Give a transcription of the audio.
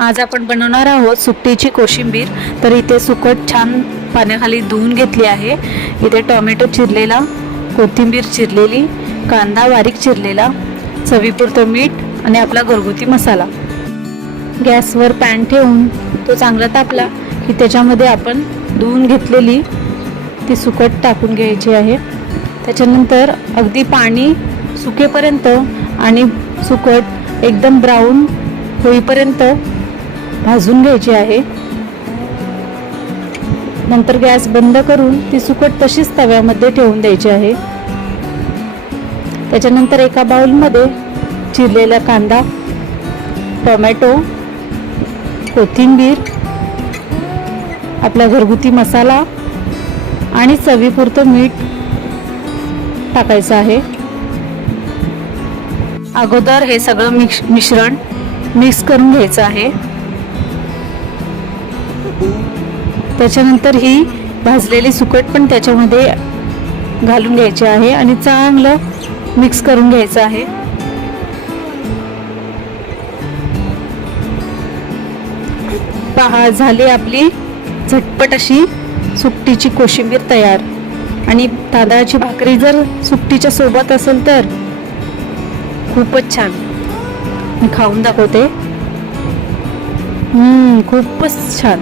आज आपण बनवणार आहोत सुकटीची कोशिंबीर. तर इथे सुकट छान पाण्याखाली धुवून घेतली आहे. इथे टोमॅटो चिरलेला कोथिंबीर चिरलेली कांदा बारीक चिरलेला चवीपुरतं मीठ आणि आपला घरगुती मसाला. गॅसवर पॅन ठेवून तो चांगला तापला की त्याच्यामध्ये आपण धुवून घेतलेली ती सुकट टाकून घ्यायची आहे. त्याच्यानंतर अगदी पाणी सुकेपर्यंत आणि सुकट एकदम ब्राऊन होईपर्यंत भाजून घ्यायची आहे. नंतर गॅस बंद करून ती सुकट तशीच तव्यामध्ये ठेवून द्यायची आहे. त्याच्यानंतर एका बाउलमध्ये चिरलेला कांदा टोमॅटो कोथिंबीर आपला घरगुती मसाला आणि चवीपुरतं मीठ टाकायचं आहे. अगोदर हे सगळं मिक्स मिश्रण मिक्स करून घ्यायचं आहे. त्याच्यानंतर ही भाजलेली सुकट पण त्याच्यामध्ये घालून घ्यायची आहे आणि चांगलं मिक्स करून घ्यायचं आहे. पहा झाली आपली झटपट अशी सुकटीची कोशिंबीर तयार. आणि तांदळाची भाकरी जर सुकटीच्या सोबत असेल तर खूपच छान. मी खाऊन दाखवते. हम्म खूपच छान.